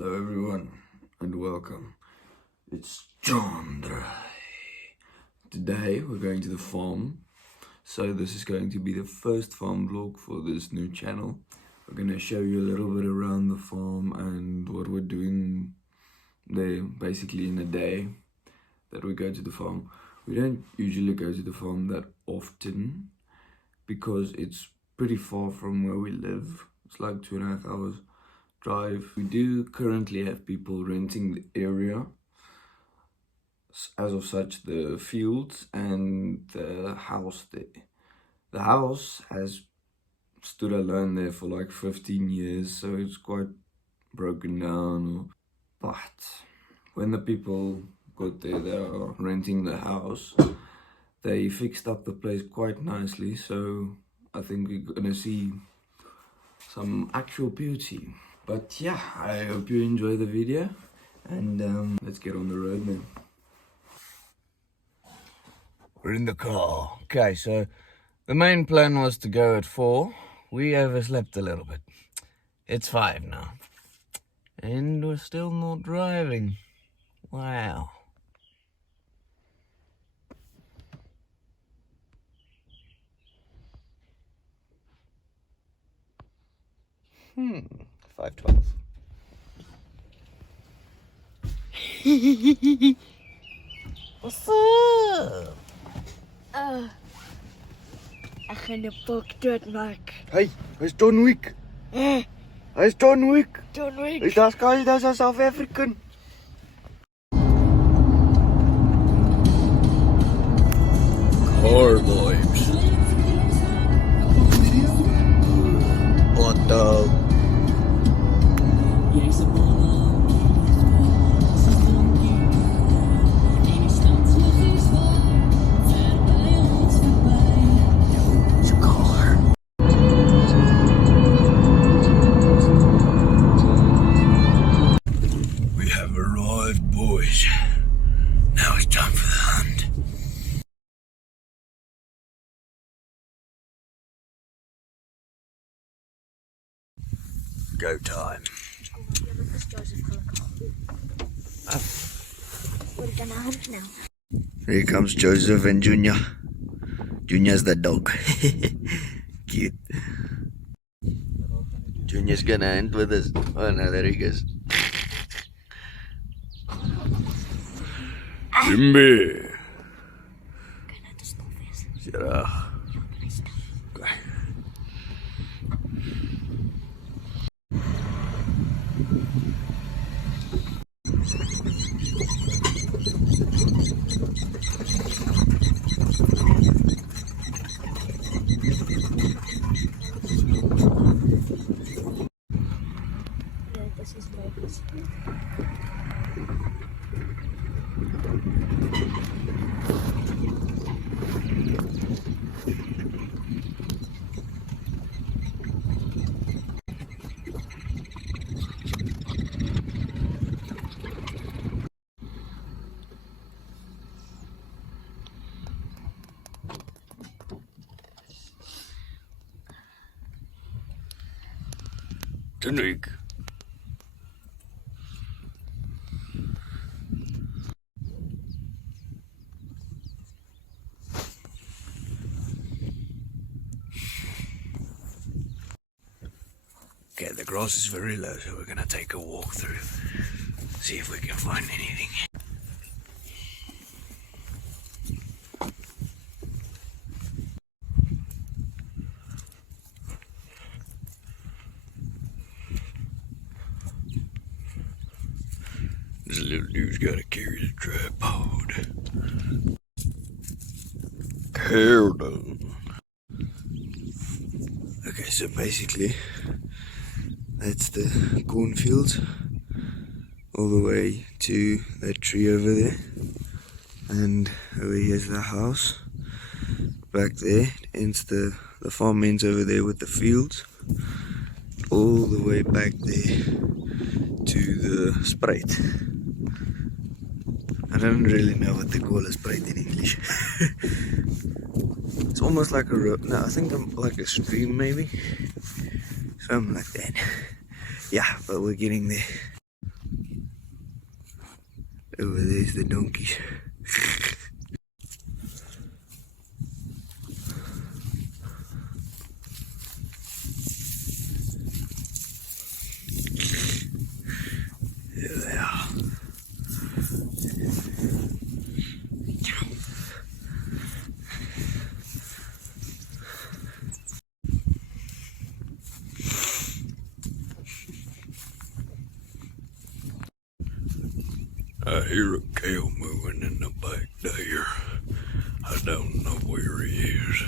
Hello everyone and welcome. It's John Dry. Today we're going to the farm. So this is going to be the first farm vlog for this new channel. We're going to show you a little bit around the farm and what we're doing there basically in a day that we go to the farm. We don't usually go to the farm that often because it's pretty far from where we live. It's like 2.5 hours drive. We do currently have people renting the area, as of such the fields and the house there. The house has stood alone there for like 15 years, so it's quite broken down. But when the people got there that are renting the house, they fixed up the place quite nicely, so I think we're gonna see some actual beauty. But yeah, I hope you enjoy the video and let's get on the road then. We're in the car. Okay, so the main plan was to go at 4. We overslept a little bit. It's 5 now. And we're still not driving. Wow. Hmm. 5:12. What's up? Ek gaan 'n bok doodmaak. Hey, where's John Wick? Where's John Wick? John Wick. Is that guy that's a South African? Car vibes. What the? Boys, now it's time for the hunt. Go time. We're gonna hunt now. Here comes Joseph and Junior. Junior's the dog. Cute. Junior's gonna hunt with us. Oh no, there he goes. Jimmy. Zara. Okay. This is breakfast. Tunic. Okay, the grass is very low, so we're gonna take a walk through, see if we can find anything. This little dude's gotta carry the tripod. Hold on. Okay, so basically, that's the cornfields all the way to that tree over there. And over here's the house. Back there, it ends the farm ends over there with the fields. All the way back there to the spruit. I don't really know what they call a spruit in English. It's almost like a road. No, I think like a stream maybe. Something like that. Yeah, but we're getting there. Over there's the donkeys. There they are. I hear a cow moving in the back there. I don't know where he is.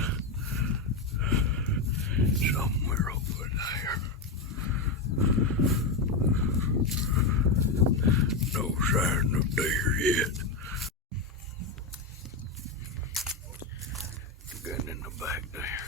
Somewhere over there. No sign of deer yet. Gun in the back there.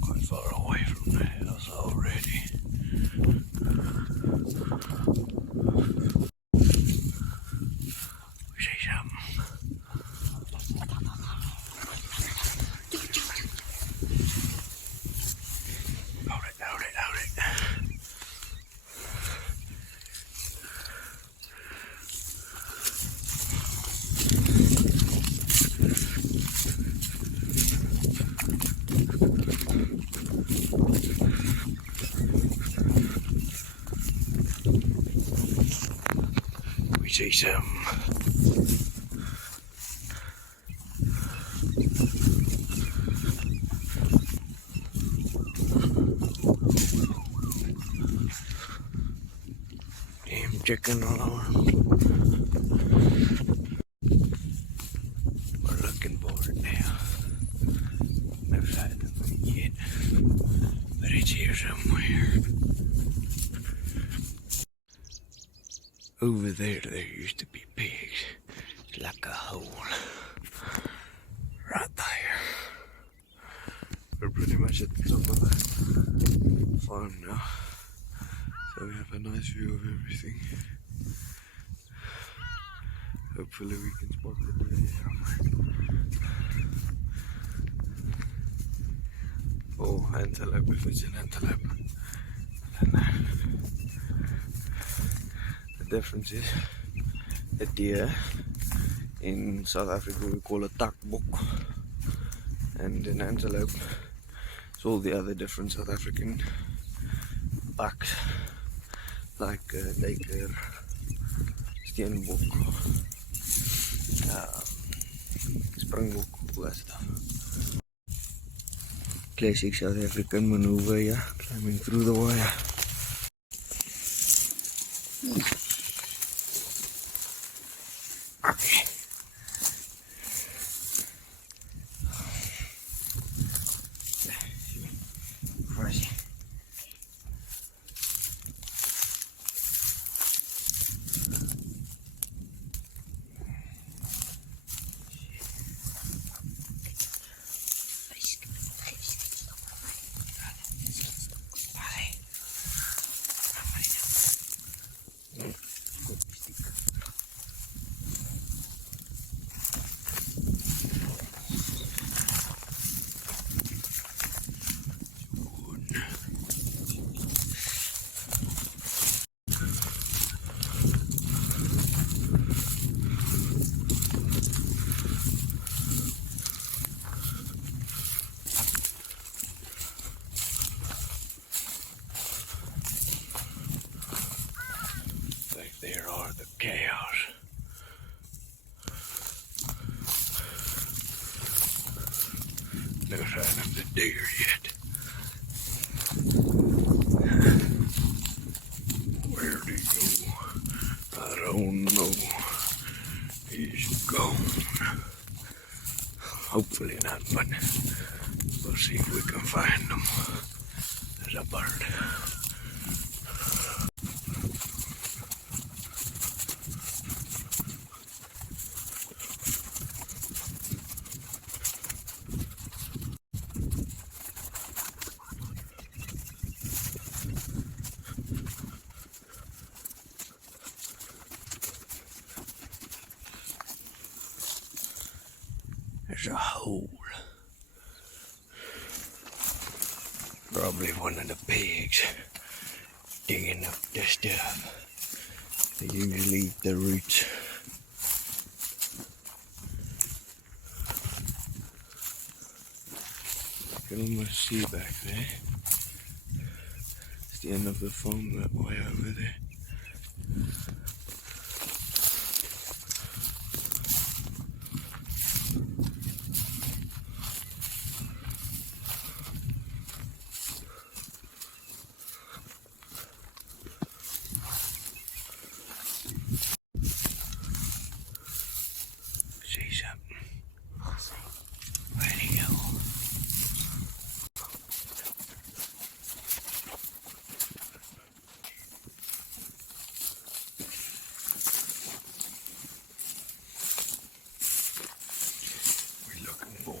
Quite far away from the house already. We see something. Hold it, hold it, hold it. We see something. Damn chicken alarm. We're looking for it now. No sign of it yet. But it's here somewhere. Over there used to be pigs. It's like a hole. Right there. We're pretty much at the top of the farm now. So we have a nice view of everything. Hopefully we can spot the deer. Oh, antelope if it's an antelope. I don't know. The difference is a deer in South Africa we call a takbok, and an antelope is all the other different South African bucks like duiker, steenbok, springbok, all that stuff. Classic South African maneuver, yeah, climbing through the wire. Okay. Crazy. There are the cows. No sign of the deer yet. Where did he go? I don't know. He's gone. Hopefully not, but we'll see if we can find him. There's a bird. There's a hole. Probably one of the pigs digging up the stuff. They usually eat the roots. You can almost see back there. It's the end of the farm that way over there. See something? Where'd he go? We're looking for him.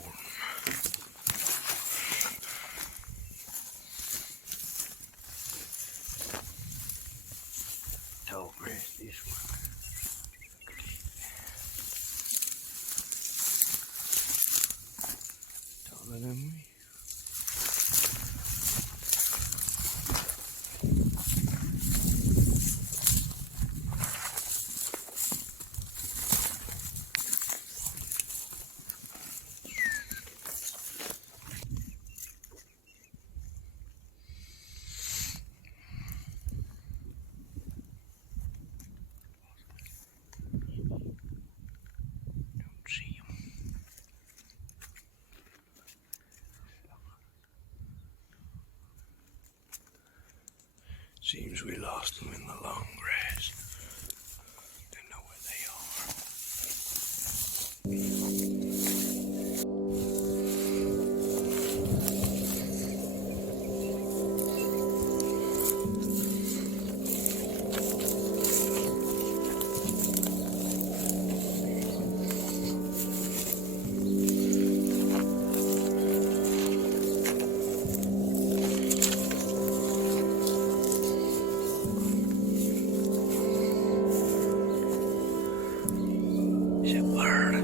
Tall grass, this one. Taller than me. Don't see him. Seems we lost them in the long grass. Don't know where they are. It's a bird.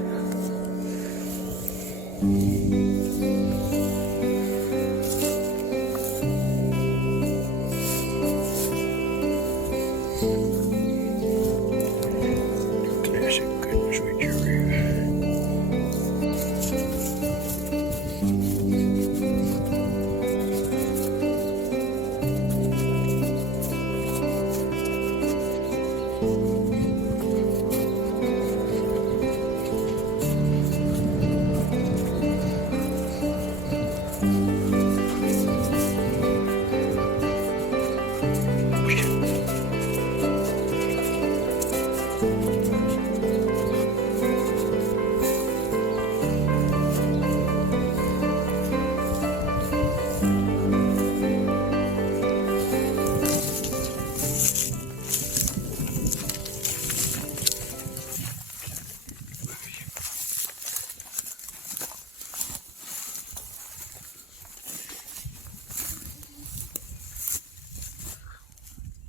Classic good switcheroo.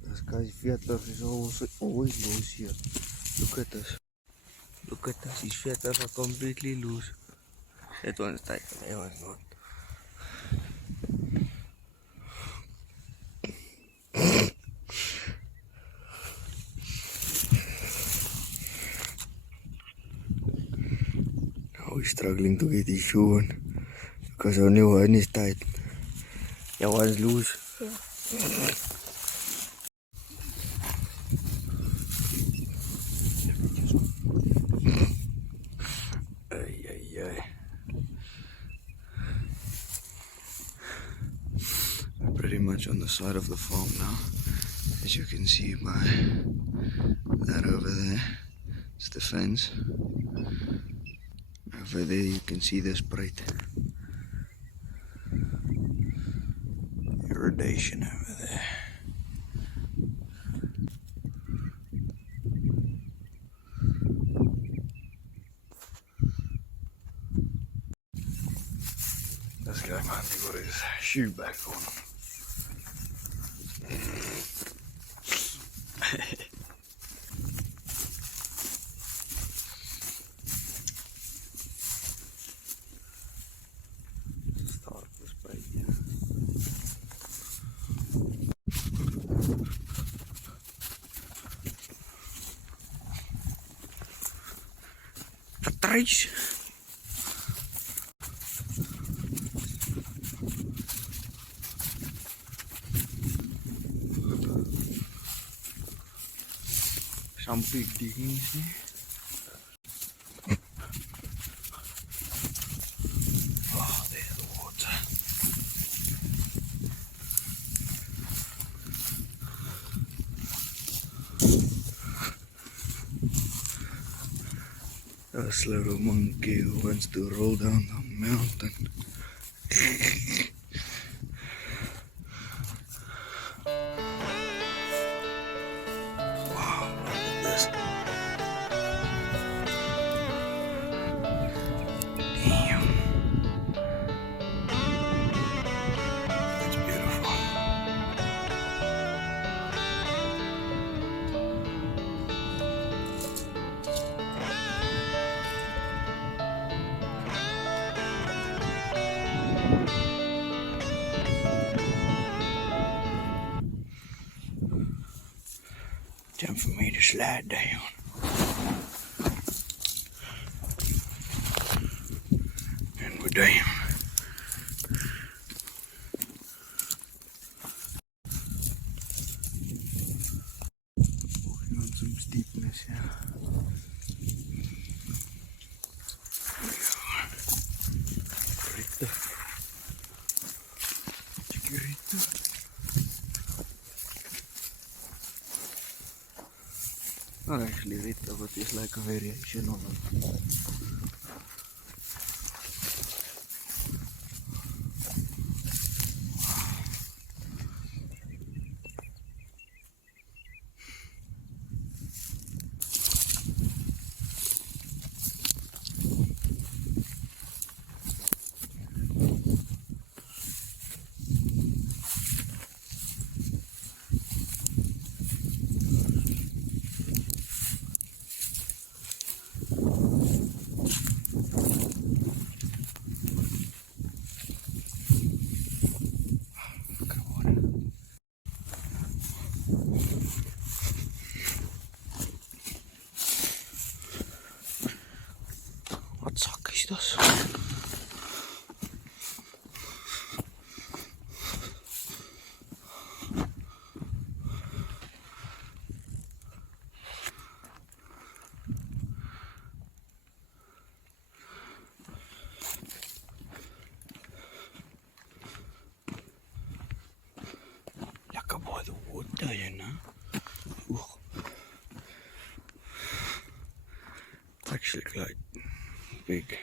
This guy's feathers is always loose here. Look at this. Look at this. His feathers are completely loose. That one's tight, that one's not. Now he's struggling to get his shoe on because only one is tight. The one's loose. Yeah. Ay, ay, ay. We're pretty much on the side of the farm now. As you can see by that over there, it's the fence. Over there you can see the Spruit. Irrigation over there. This guy might be got his shoe back on. Patrice. Some big diggings here. Oh, there's the water. This little monkey who wants to roll down the mountain. Wow, look at this. Damn. That's beautiful. Time for me to slide down. And we're down. Walking on some steepness here. There we are. Rita. Chiquirita. Not actually Rita, but it's like a variation of it. Look at the water. Wat zak is dat? Lekker by the water, you know. Ooh. It's actually quite big.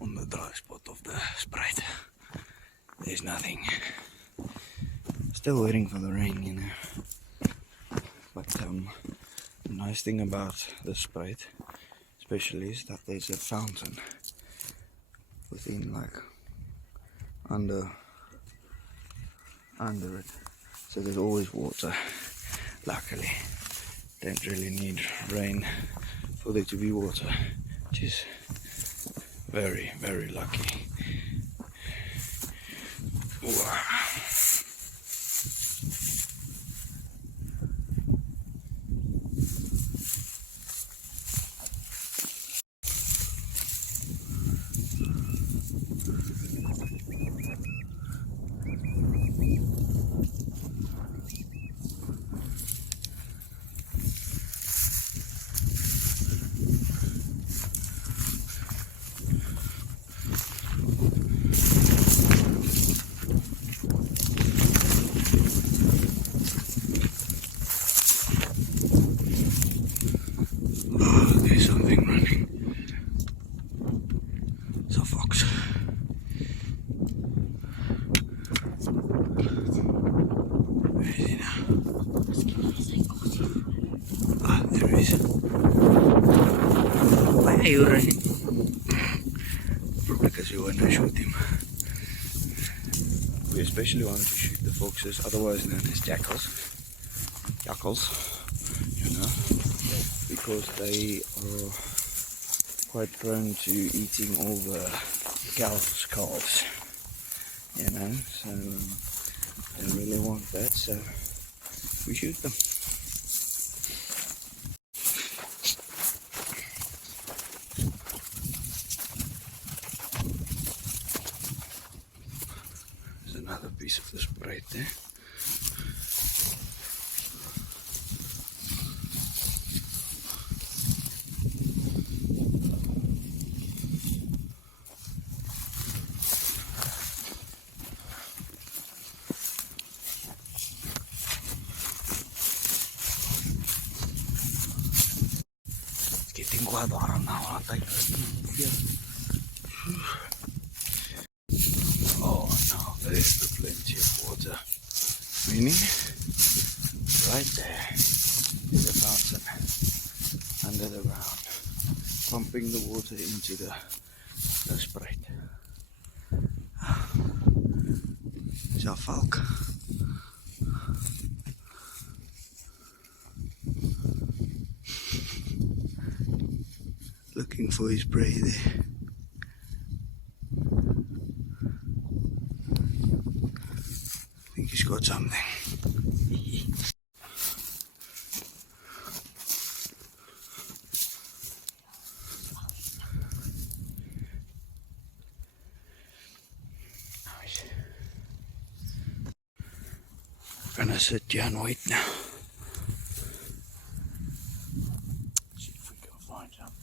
On the dry spot of the Spruit, there's nothing. Still waiting for the rain, you know. But the nice thing about the Spruit, especially, is that there's a fountain within, like, under it. So there's always water. Luckily, don't really need rain for there to be water, which is very, very lucky. Wow. There's something running. It's a fox. Where is he now? Ah, there he is. Why are you running? Probably because you want to shoot him. We especially want to shoot the foxes, otherwise known as jackals. Jackals, you know, because they are quite prone to eating all the cows' calves. you know, so they don't really want that, so we shoot them. There's another piece of the Spruit there. Getting quite warm now, aren't I? Oh no, there is plenty of water. Meaning, right there is a fountain under the ground, pumping the water into the Spruit. It's our falk. Looking for his prey there. I think he's got something. Nice. I'm gonna sit here and wait now. See if we can find something.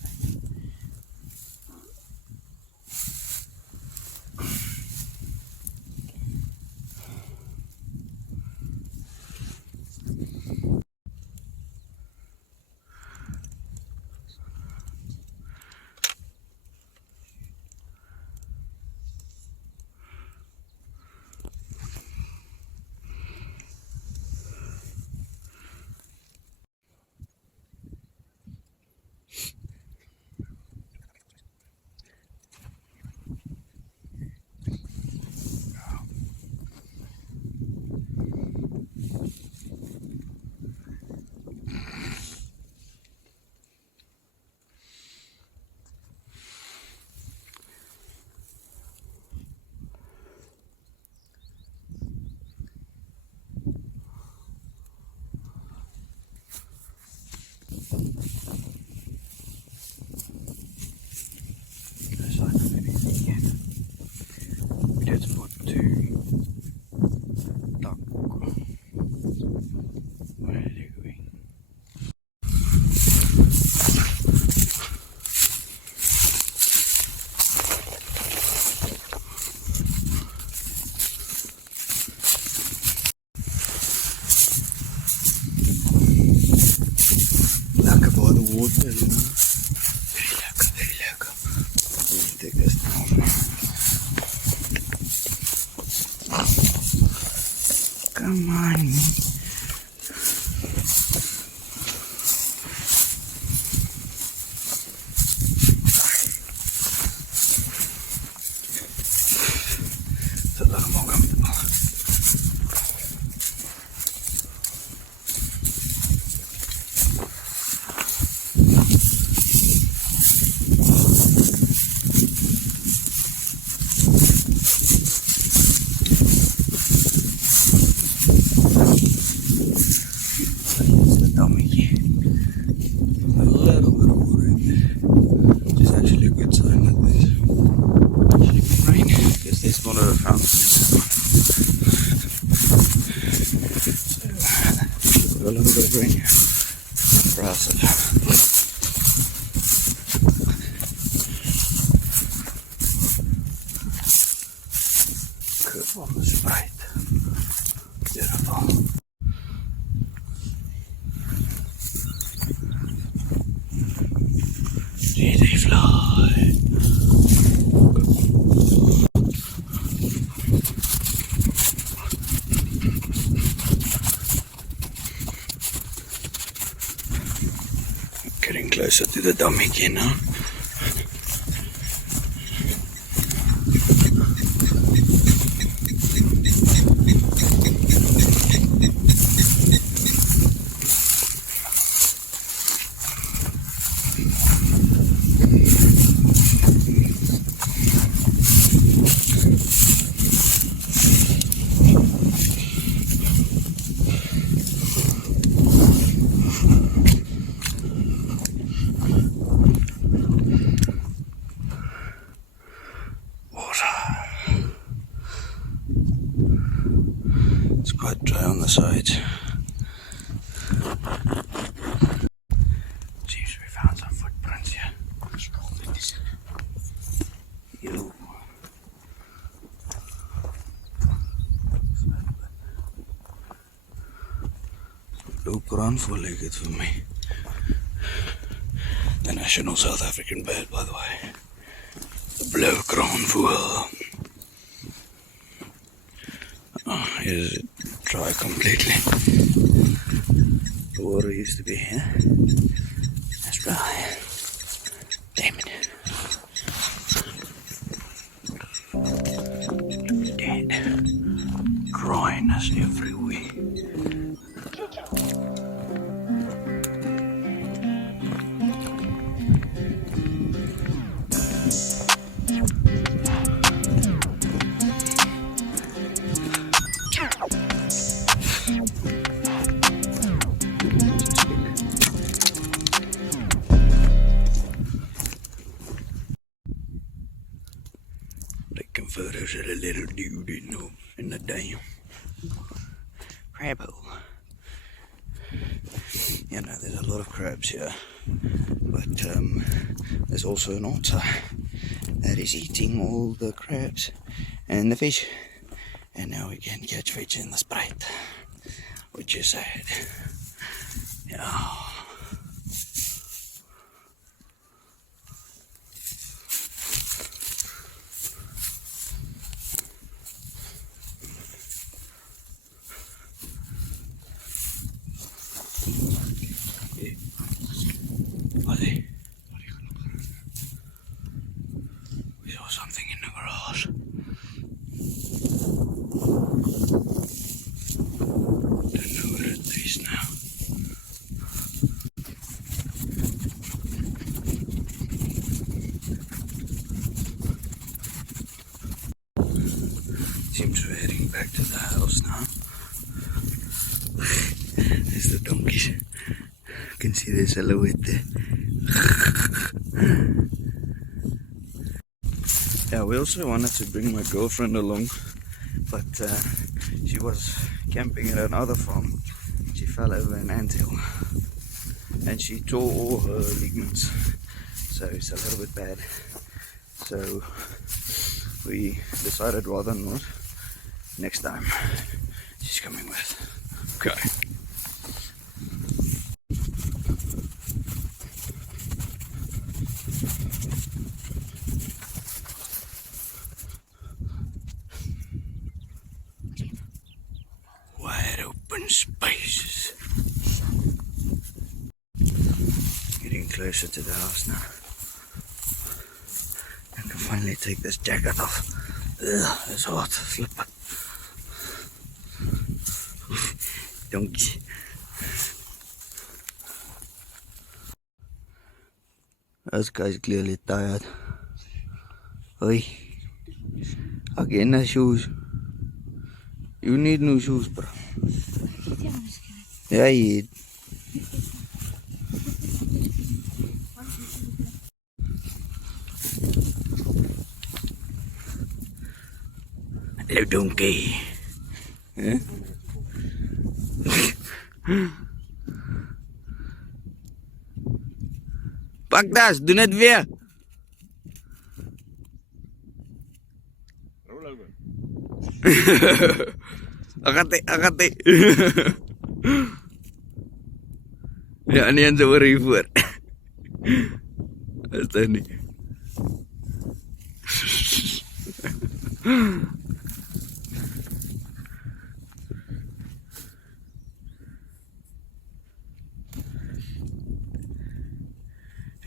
We did spot 2 duck. Where are they going? Lekker by the water, you know. Very lekker, very lekker. Let's take this down. Come on. It's a little more comfortable. There's not a fountain in there. A little bit of rain here. Impressive. Good on the Spruit. Beautiful. Did they fly? Getting closer to the dam again now. It's quite dry on the sides. Seems we found some footprints here. Ew. Blue Kranvoël lyk dit vir my. The national South African bird, by the way. The blue Kranvoël. Oh, here's it dry completely. The water used to be here. That's dry. Damn it. Dead. Dryness everywhere. Taking photos of the little dude in the dam. Crab hole. You know, there's a lot of crabs here, but there's also an otter that is eating all the crabs and the fish. And now we can't catch fish in the Spruit, which is sad. Yeah. We saw something in the grass. Don't know where it is now. Seems we're heading back to the house now. There's the donkeys. You can see the silhouette there. Yeah, we also wanted to bring my girlfriend along, but she was camping at another farm. She fell over an anthill and she tore all her ligaments, so it's a little bit bad. So we decided rather not. Next time she's coming with. Okay. Wide open spaces. Getting closer to the house now. I can finally take this jacket off. Ugh, it's hot, slipper. Donkey. This guy's clearly tired. Oi. Again, the shoes. You need new shoes, bro. Yeah, you eat. Hello, donkey. Yeah? Pak das, doe net weer. Agate. Ja, nie eens oor hiervoor. Is dit nie?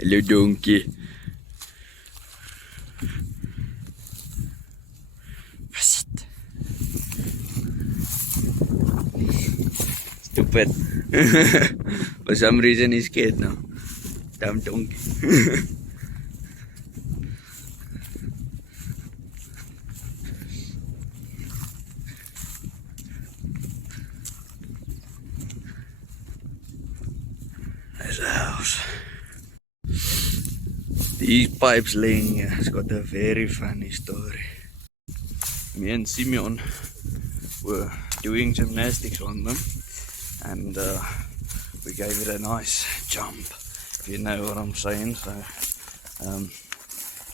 Hello, donkey. Sit. Stupid. For some reason he's scared now. Damn donkey. There's a house. These pipes laying here has got a very funny story. Me and Simeon were doing gymnastics on them, and we gave it a nice jump, if you know what I'm saying. So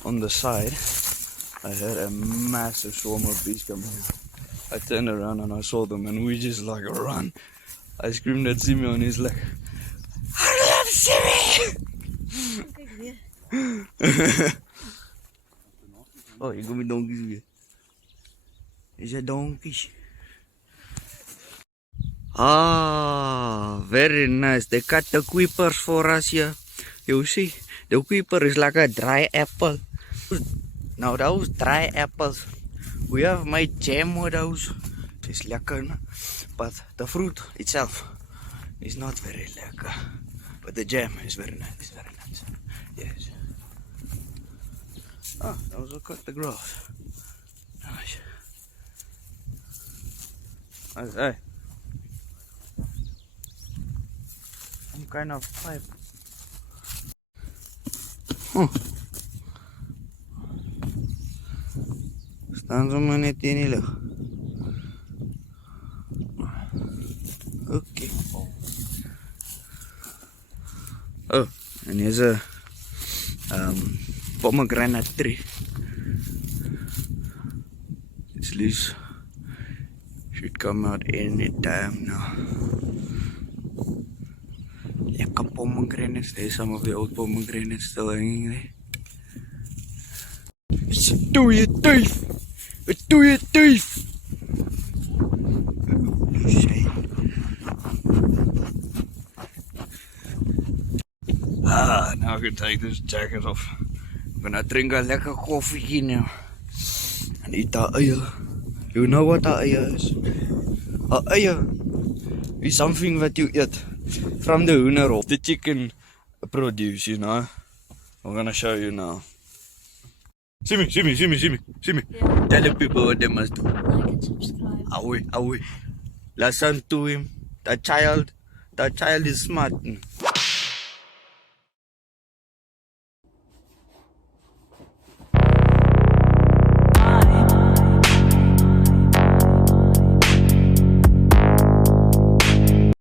on the side I heard a massive swarm of bees coming out. I turned around and I saw them, and we just like run. I screamed at Simi on his leg, I love Simi! Oh, you got me donkeys here. Is a donkeys? Ah, very nice. They cut the quipers for us here. You see, the quipper is like a dry apple. Now those dry apples, we have made jam with those. It's lekker, no? But the fruit itself is not very lekker. But the jam is very nice, very nice. Yes. Ah, that was cut the grass. Nice. Hey. Some kind of pipe. Staan sommer net hier in die lug. Okay. Oh, and here's a pomegranate tree. It's loose. Should come out any time now. Lekker pomegranates. There's some of the old pomegranates still hanging there. It's a dooie thief! A dooie thief! Ah, now I can take this jacket off. I'm gonna drink a lekker coffee now. And eat that eier. You know what that eier is? A eier is something that you eat from the hoender of the chicken produce, you know. I'm gonna show you now. See me. Yeah. Tell the people what they must do. Like and subscribe. Away. Listen to him. That child is smart.